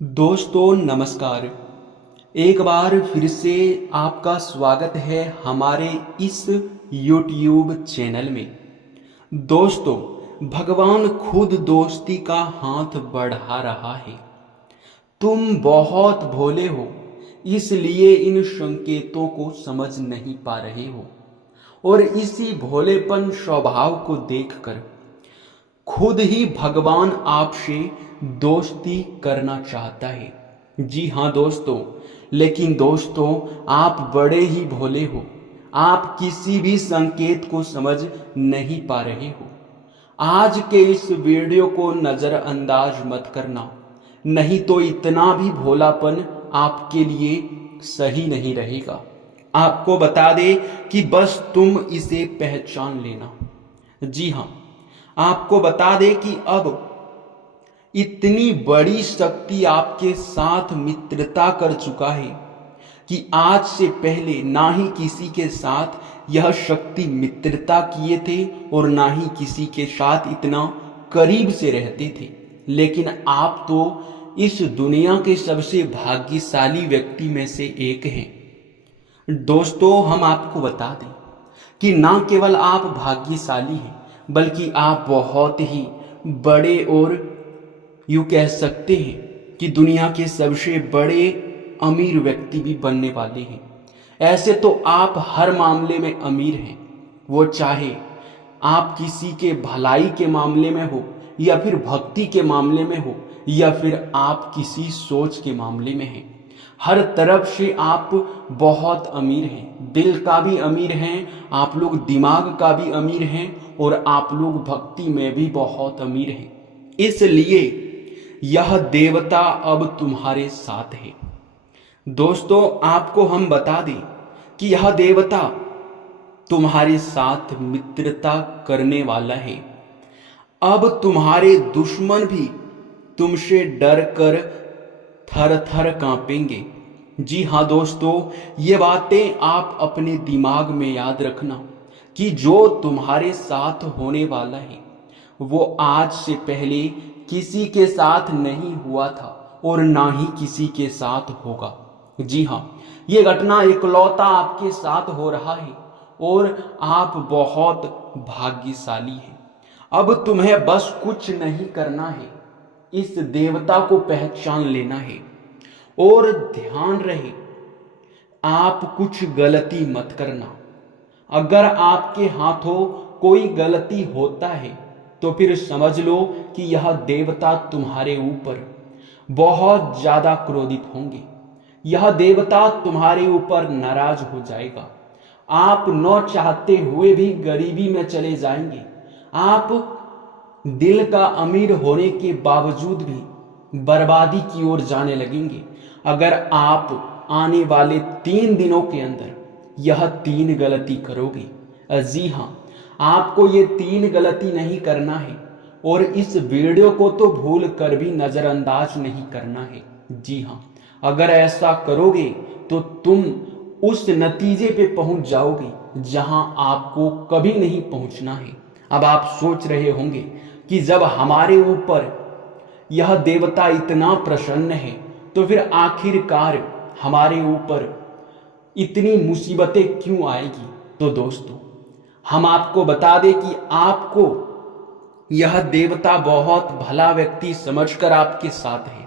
दोस्तों नमस्कार। एक बार फिर से आपका स्वागत है हमारे इस YouTube चैनल में। दोस्तों, भगवान खुद दोस्ती का हाथ बढ़ा रहा है। तुम बहुत भोले हो, इसलिए इन संकेतों को समझ नहीं पा रहे हो, और इसी भोलेपन स्वभाव को देखकर खुद ही भगवान आपसे दोस्ती करना चाहता है। जी हाँ दोस्तों, लेकिन दोस्तों आप बड़े ही भोले हो। आप किसी भी संकेत को समझ नहीं पा रहे हो। आज के इस वीडियो को नजरअंदाज मत करना, नहीं तो इतना भी भोलापन आपके लिए सही नहीं रहेगा। आपको बता दे कि बस तुम इसे पहचान लेना। जी हाँ, आपको बता दे कि अब इतनी बड़ी शक्ति आपके साथ मित्रता कर चुका है कि आज से पहले ना ही किसी के साथ यह शक्ति मित्रता किए थे और ना ही किसी के साथ इतना करीब से रहते थे। लेकिन आप तो इस दुनिया के सबसे भाग्यशाली व्यक्ति में से एक हैं। दोस्तों, हम आपको बता दें कि ना केवल आप भाग्यशाली हैं, बल्कि आप बहुत ही बड़े और यूँ कह सकते हैं कि दुनिया के सबसे बड़े अमीर व्यक्ति भी बनने वाले हैं। ऐसे तो आप हर मामले में अमीर हैं, वो चाहे आप किसी के भलाई के मामले में हो, या फिर भक्ति के मामले में हो, या फिर आप किसी सोच के मामले में हैं। हर तरफ से आप बहुत अमीर हैं। दिल का भी अमीर हैं आप लोग, दिमाग का भी अमीर हैं, और आप लोग भक्ति में भी बहुत अमीर हैं। इसलिए यह देवता अब तुम्हारे साथ है। दोस्तों, आपको हम बता दें कि यह देवता तुम्हारे साथ मित्रता करने वाला है। अब तुम्हारे दुश्मन भी तुमसे डर कर थर थर कांपेंगे। जी हाँ दोस्तों, ये बातें आप अपने दिमाग में याद रखना कि जो तुम्हारे साथ होने वाला है वो आज से पहले किसी के साथ नहीं हुआ था और ना ही किसी के साथ होगा। जी हाँ, ये घटना इकलौता आपके साथ हो रहा है और आप बहुत भाग्यशाली हैं। अब तुम्हें बस कुछ नहीं करना है, इस देवता को पहचान लेना है। और ध्यान रहे, आप कुछ गलती मत करना। अगर आपके हाथों कोई गलती होता है तो फिर समझ लो कि यह देवता तुम्हारे ऊपर बहुत ज्यादा क्रोधित होंगे। यह देवता तुम्हारे ऊपर नाराज हो जाएगा। आप न चाहते हुए भी गरीबी में चले जाएंगे। आप दिल का अमीर होने के बावजूद भी बर्बादी की ओर जाने लगेंगे अगर आप आने वाले 3 दिनों के अंदर यह 3 गलती करोगे। जी हाँ, आपको ये 3 गलती नहीं करना है, और इस वीडियो को तो भूल कर भी नजरअंदाज नहीं करना है। जी हाँ, अगर ऐसा करोगे तो तुम उस नतीजे पे पहुंच जाओगे जहां आपको कभी नहीं पहुंचना है। अब आप सोच रहे होंगे कि जब हमारे ऊपर यह देवता इतना प्रसन्न है तो फिर आखिरकार हमारे ऊपर इतनी मुसीबतें क्यों आएगी। तो दोस्तों, हम आपको बता दें कि आपको यह देवता बहुत भला व्यक्ति समझकर आपके साथ है।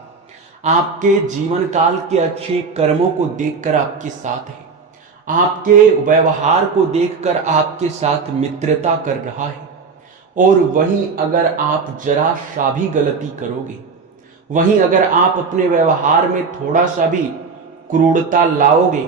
आपके जीवन काल के अच्छे कर्मों को देखकर आपके साथ है। आपके व्यवहार को देखकर आपके साथ मित्रता कर रहा है। और वहीं अगर आप जरा सा भी गलती करोगे, वहीं अगर आप अपने व्यवहार में थोड़ा सा भी क्रूरता लाओगे,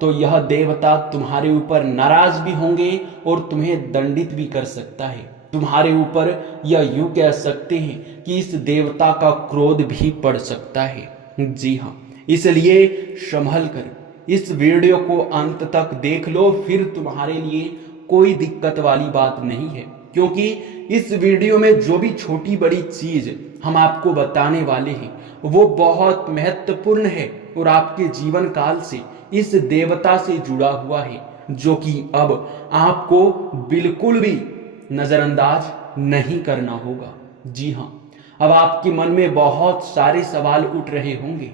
तो यह देवता तुम्हारे ऊपर नाराज भी होंगे और तुम्हें दंडित भी कर सकता है। तुम्हारे ऊपर यह यूं कह सकते हैं कि इस देवता का क्रोध भी पड़ सकता है। जी हाँ, इसलिए संभल कर इस वीडियो को अंत तक देख लो, फिर तुम्हारे लिए कोई दिक्कत वाली बात नहीं है। क्योंकि इस वीडियो में जो भी छोटी बड़ी चीज हम आपको बताने वाले हैं वो बहुत महत्वपूर्ण है और आपके जीवन काल से इस देवता से जुड़ा हुआ है, जो कि अब आपको बिल्कुल भी नजरअंदाज नहीं करना होगा। जी हाँ, अब आपके मन में बहुत सारे सवाल उठ रहे होंगे।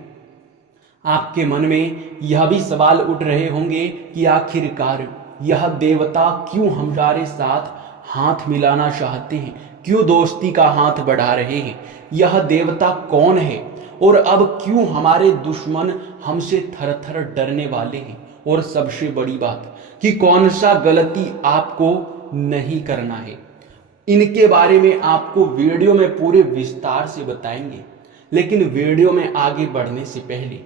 आपके मन में यह भी सवाल उठ रहे होंगे कि आखिरकार यह देवता क्यों हमारे साथ हाथ मिलाना चाहते हैं, क्यों दोस्ती का हाथ बढ़ा रहे हैं, यह देवता कौन है और अब क्यों हमारे दुश्मन हमसे थर थर डरने वाले हैं। और सबसे बड़ी बात कि कौन सा गलती आपको नहीं करना है। इनके बारे में आपको वीडियो में पूरे विस्तार से बताएंगे। लेकिन वीडियो में आगे बढ़ने से पहले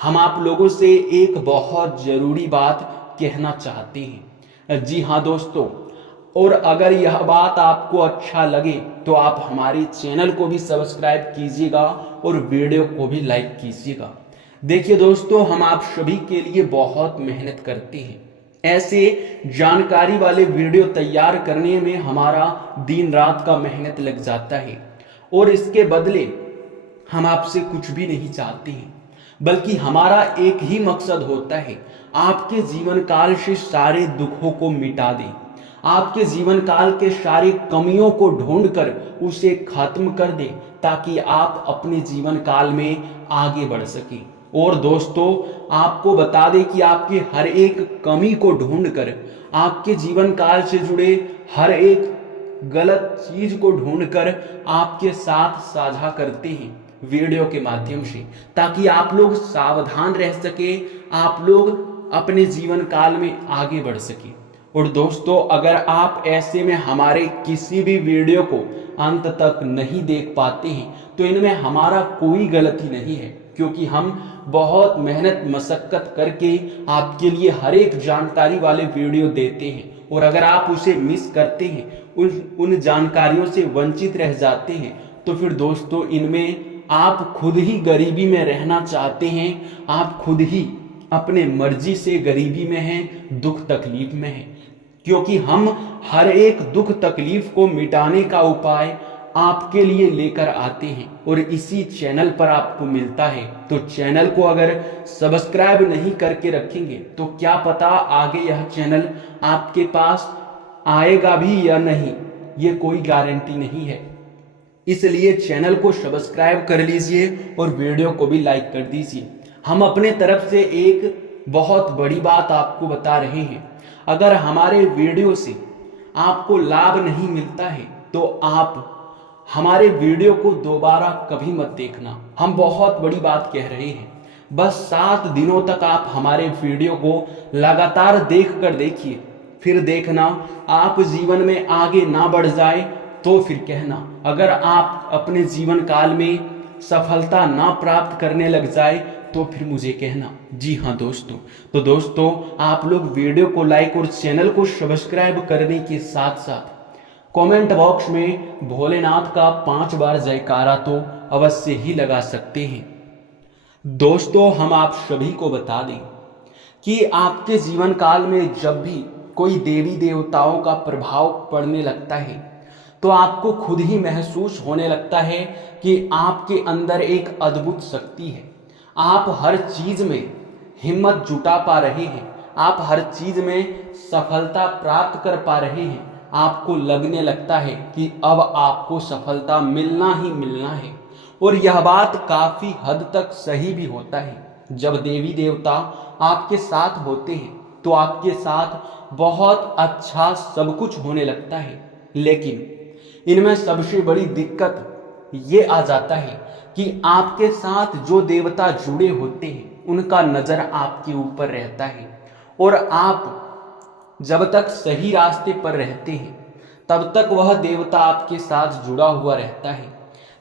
हम आप लोगों से एक बहुत जरूरी बात कहना चाहते हैं। जी हाँ दोस्तों, और अगर यह बात आपको अच्छा लगे तो आप हमारे चैनल को भी सब्सक्राइब कीजिएगा और वीडियो को भी लाइक कीजिएगा। देखिए दोस्तों, हम आप सभी के लिए बहुत मेहनत करते हैं। ऐसे जानकारी वाले वीडियो तैयार करने में हमारा दिन रात का मेहनत लग जाता है और इसके बदले हम आपसे कुछ भी नहीं चाहते हैं, बल्कि हमारा एक ही मकसद होता है, आपके जीवन काल से सारे दुखों को मिटा दें, आपके जीवन काल के सारे कमियों को ढूंढकर उसे खत्म कर दें, ताकि आप अपने जीवन काल में आगे बढ़ सकें। और दोस्तों, आपको बता दें कि आपके हर एक कमी को ढूंढकर, आपके जीवन काल से जुड़े हर एक गलत चीज को ढूंढकर आपके साथ साझा करते हैं वीडियो के माध्यम से, ताकि आप लोग सावधान रह सके, आप लोग अपने जीवन काल में आगे बढ़ सके। और दोस्तों, अगर आप ऐसे में हमारे किसी भी वीडियो को अंत तक नहीं देख पाते हैं तो इनमें हमारा कोई गलती नहीं है, क्योंकि हम बहुत मेहनत मशक्कत करके आपके लिए हर एक जानकारी वाले वीडियो देते हैं। और अगर आप उसे मिस करते हैं, उन जानकारियों से वंचित रह जाते हैं, तो फिर दोस्तों इनमें आप खुद ही गरीबी में रहना चाहते हैं, आप खुद ही अपने मर्जी से गरीबी में हैं, दुख तकलीफ में हैं। क्योंकि हम हर एक दुख तकलीफ को मिटाने का उपाय आपके लिए लेकर आते हैं और इसी चैनल पर आपको मिलता है। तो चैनल को अगर सब्सक्राइब नहीं करके रखेंगे तो क्या पता आगे यह चैनल आपके पास आएगा भी या नहीं, ये कोई गारंटी नहीं है। इसलिए चैनल को सब्सक्राइब कर लीजिए और वीडियो को भी लाइक कर दीजिए। हम अपने तरफ से एक बहुत बड़ी बात आपको बता रहे हैं, अगर हमारे वीडियो से आपको लाभ नहीं मिलता है तो आप हमारे वीडियो को दोबारा कभी मत देखना। हम बहुत बड़ी बात कह रहे हैं, बस 7 दिनों तक आप हमारे वीडियो को लगातार देख कर देखिए, फिर देखना आप जीवन में आगे ना बढ़ जाए तो फिर कहना। अगर आप अपने जीवन काल में सफलता ना प्राप्त करने लग जाए तो फिर मुझे कहना। जी हाँ दोस्तों, तो दोस्तों आप लोग वीडियो को लाइक और चैनल को सब्सक्राइब करने के साथ साथ कमेंट बॉक्स में भोलेनाथ का 5 बार जयकारा तो अवश्य ही लगा सकते हैं। दोस्तों, हम आप सभी को बता दें कि आपके जीवन काल में जब भी कोई देवी देवताओं का प्रभाव पड़ने लगता है तो आपको खुद ही महसूस होने लगता है कि आपके अंदर एक अद्भुत शक्ति है। आप हर चीज में हिम्मत जुटा पा रहे हैं, आप हर चीज में सफलता प्राप्त कर पा रहे हैं। आपको लगने लगता है कि अब आपको सफलता मिलना ही मिलना है। और यह बात काफी हद तक सही भी होता है। जब देवी देवता आपके साथ होते हैं तो आपके साथ बहुत अच्छा सब कुछ होने लगता है। लेकिन इनमें सबसे बड़ी दिक्कत ये आ जाता है कि आपके साथ जो देवता जुड़े होते हैं उनका नजर आपके ऊपर रहता है, और आप जब तक सही रास्ते पर रहते हैं तब तक वह देवता आपके साथ जुड़ा हुआ रहता है।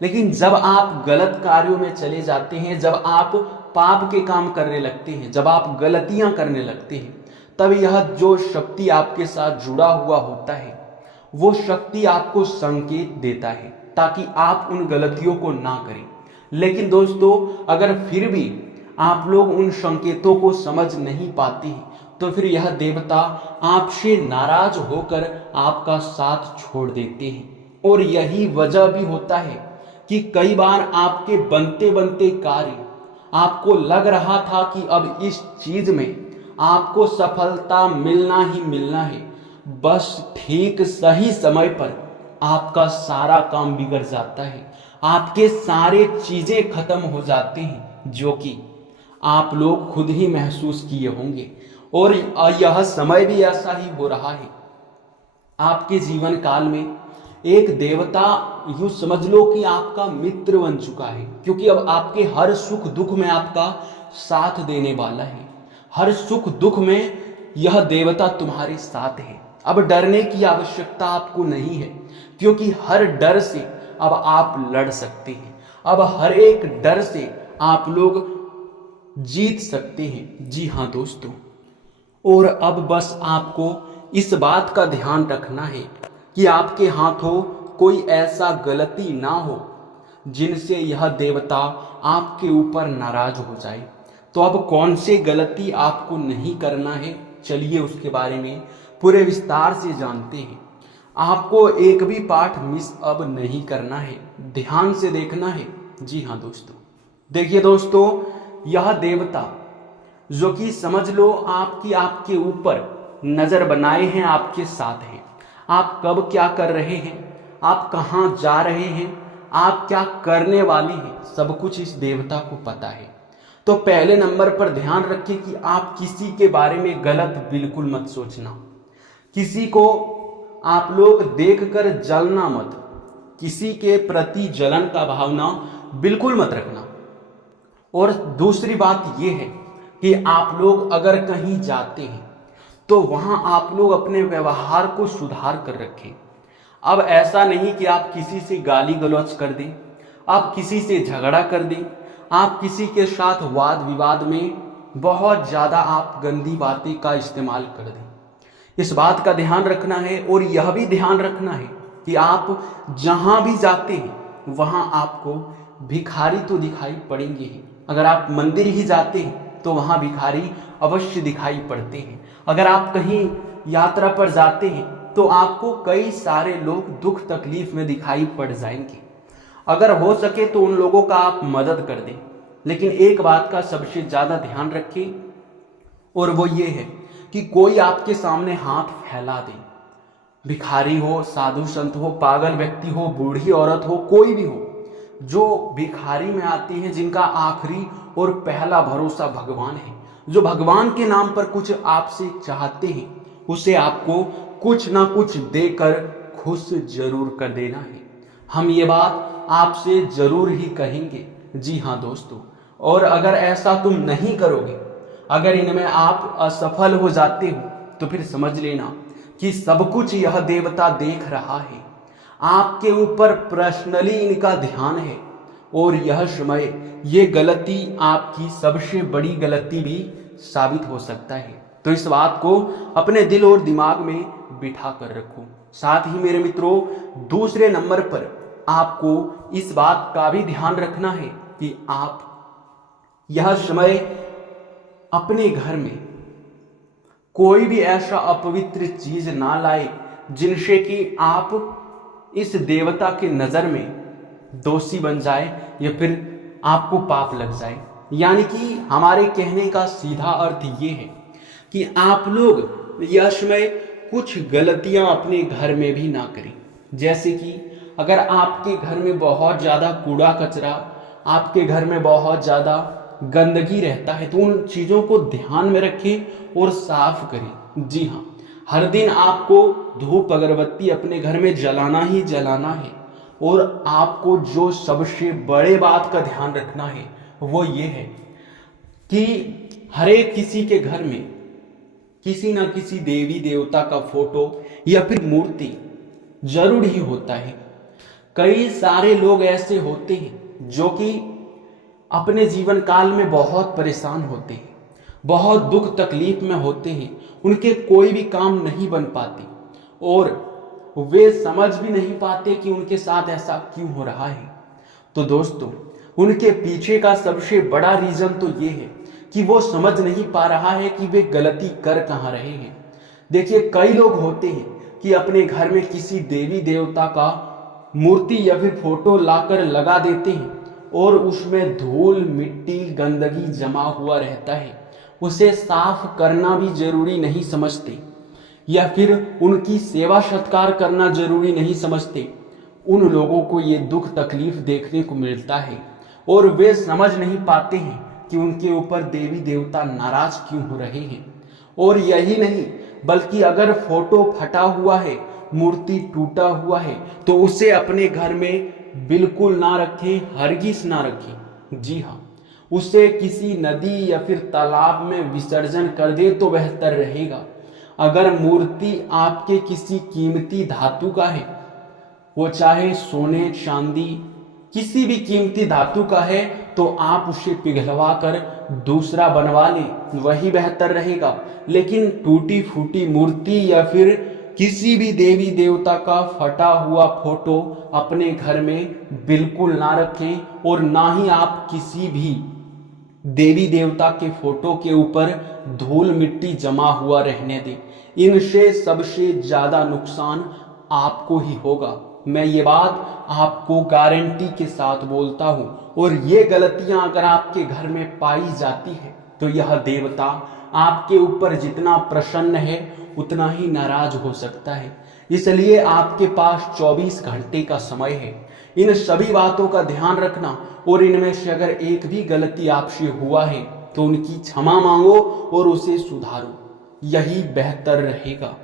लेकिन जब आप गलत कार्यों में चले जाते हैं, जब आप पाप के काम करने लगते हैं, जब आप गलतियां करने लगते हैं, तब यह जो शक्ति आपके साथ जुड़ा हुआ होता है वो शक्ति आपको संकेत देता है ताकि आप उन गलतियों को ना करें। लेकिन दोस्तों, अगर फिर भी आप लोग उन संकेतों को समझ नहीं पाते हैं तो फिर यह देवता आपसे नाराज होकर आपका साथ छोड़ देते हैं। और यही वजह भी होता है कि कई बार आपके बनते बनते कार्य आपको लग रहा था कि अब इस चीज में आपको सफलता मिलना ही मिलना है, बस ठीक सही समय पर आपका सारा काम बिगड़ जाता है, आपके सारे चीजें खत्म हो जाते हैं, जो कि आप लोग खुद ही महसूस किए होंगे। और यह समय भी ऐसा ही हो रहा है। आपके जीवन काल में एक देवता, यूं समझ लो कि आपका मित्र बन चुका है, क्योंकि अब आपके हर सुख दुख में आपका साथ देने वाला है। हर सुख दुख में यह देवता तुम्हारे साथ है। अब डरने की आवश्यकता आपको नहीं है, क्योंकि हर डर से अब आप लड़ सकते हैं। अब हर एक डर से आप लोग जीत सकते हैं। जी हाँ दोस्तों, और अब बस आपको इस बात का ध्यान रखना है कि आपके हाथों कोई ऐसा गलती ना हो जिनसे यह देवता आपके ऊपर नाराज हो जाए। तो अब कौन सी गलती आपको नहीं करना है, चलिए उसके बारे में पूरे विस्तार से जानते हैं। आपको एक भी पाठ मिस अब नहीं करना है, ध्यान से देखना है। जी हाँ दोस्तों, देखिए दोस्तों, यह देवता जो कि समझ लो आपके ऊपर नजर बनाए हैं, आपके साथ है। आप कब क्या कर रहे हैं, आप कहाँ जा रहे हैं, आप क्या करने वाले हैं, सब कुछ इस देवता को पता है। तो पहले नंबर पर ध्यान रखिए कि आप किसी के बारे में गलत बिल्कुल मत सोचना। किसी को आप लोग देखकर जलना मत, किसी के प्रति जलन का भावना बिल्कुल मत रखना। और दूसरी बात यह है कि आप लोग अगर कहीं जाते हैं तो वहां आप लोग अपने व्यवहार को सुधार कर रखें। अब ऐसा नहीं कि आप किसी से गाली गलौज कर दें, आप किसी से झगड़ा कर दें, आप किसी के साथ वाद विवाद में बहुत ज़्यादा आप गंदी बातें का इस्तेमाल कर दें। इस बात का ध्यान रखना है। और यह भी ध्यान रखना है कि आप जहां भी जाते हैं वहां आपको भिखारी तो दिखाई पड़ेंगे ही। अगर आप मंदिर ही जाते हैं तो वहां भिखारी अवश्य दिखाई पड़ते हैं। अगर आप कहीं यात्रा पर जाते हैं तो आपको कई सारे लोग दुख तकलीफ में दिखाई पड़ जाएंगे। अगर हो सके तो उन लोगों का आप मदद कर दें, लेकिन एक बात का सबसे ज्यादा ध्यान रखें, और वो ये है कि कोई आपके सामने हाथ फैला दे, भिखारी हो, साधु संत हो, पागल व्यक्ति हो, बूढ़ी औरत हो, कोई भी हो, जो भिखारी में आती हैं, जिनका आखिरी और पहला भरोसा भगवान है, जो भगवान के नाम पर कुछ आपसे चाहते हैं, उसे आपको कुछ ना कुछ देकर खुश जरूर कर देना है। हम ये बात आपसे जरूर ही कहेंगे। जी हाँ दोस्तों, और अगर ऐसा तुम नहीं करोगे, अगर इनमें आप असफल हो जाते हो, तो फिर समझ लेना कि सब कुछ यह देवता देख रहा है। आपके ऊपर पर्सनली इनका ध्यान है, और यह समय ये गलती आपकी सबसे बड़ी गलती भी साबित हो सकता है। तो इस बात को अपने दिल और दिमाग में बिठा कर रखो। साथ ही मेरे मित्रों, दूसरे नंबर पर आपको इस बात का भी ध्यान रखना है कि आप यह समय अपने घर में कोई भी ऐसा अपवित्र चीज ना लाए जिनसे कि आप इस देवता के नजर में दोषी बन जाए या फिर आपको पाप लग जाए। यानी कि हमारे कहने का सीधा अर्थ ये है कि आप लोग यह समय कुछ गलतियां अपने घर में भी ना करें। जैसे कि अगर आपके घर में बहुत ज़्यादा कूड़ा कचरा, आपके घर में बहुत ज़्यादा गंदगी रहता है, तो उन चीज़ों को ध्यान में रखें और साफ करें। जी हाँ, हर दिन आपको धूप अगरबत्ती अपने घर में जलाना ही जलाना है। और आपको जो सबसे बड़े बात का ध्यान रखना है वो ये है कि हर एक किसी के घर में किसी न किसी देवी देवता का फोटो या फिर मूर्ति जरूर ही होता है। कई सारे लोग ऐसे होते हैं जो कि अपने जीवन काल में बहुत परेशान होते हैं, बहुत दुख तकलीफ में होते हैं, उनके कोई भी काम नहीं बन पाते और वे समझ भी नहीं पाते कि उनके साथ ऐसा क्यों हो रहा है। तो दोस्तों, उनके पीछे का सबसे बड़ा रीजन तो ये है कि वो समझ नहीं पा रहा है कि वे गलती कर कहाँ रहे हैं। देखिए, कई लोग होते हैं कि अपने घर में किसी देवी देवता का मूर्ति या फिर फोटो लाकर लगा देते हैं और उसमें धूल मिट्टी गंदगी जमा हुआ रहता है, उसे साफ करना भी जरूरी नहीं समझते या फिर उनकी सेवा सत्कार करना जरूरी नहीं समझते। उन लोगों को ये दुख तकलीफ देखने को मिलता है और वे समझ नहीं पाते हैं कि उनके ऊपर देवी देवता नाराज क्यों हो रहे हैं। और यही नहीं, बल्कि अगर फोटो फटा हुआ है, मूर्ति टूटा हुआ है, तो उसे अपने घर में बिल्कुल ना रखें, हरगिज ना रखें। जी हाँ, उसे किसी नदी या फिर तालाब में विसर्जन कर दे तो बेहतर रहेगा। अगर मूर्ति आपके किसी कीमती धातु का है, वो चाहे सोने चांदी किसी भी कीमती धातु का है, तो आप उसे पिघलवा कर दूसरा बनवा लें, वही बेहतर रहेगा। लेकिन टूटी फूटी मूर्ति या फिर किसी भी देवी देवता का फटा हुआ फोटो अपने घर में बिल्कुल ना रखें और ना ही आप किसी भी देवी देवता के फोटो के ऊपर धूल मिट्टी जमा हुआ रहने दें। इनसे सबसे ज्यादा नुकसान आपको ही होगा। मैं ये बात आपको गारंटी के साथ बोलता हूं। और ये गलतियां अगर आपके घर में पाई जाती है तो यह देवता आपके ऊपर जितना प्रसन्न है उतना ही नाराज हो सकता है। इसलिए आपके पास 24 घंटे का समय है। इन सभी बातों का ध्यान रखना और इनमें से अगर एक भी गलती आपसे हुआ है तो उनकी क्षमा मांगो और उसे सुधारो, यही बेहतर रहेगा।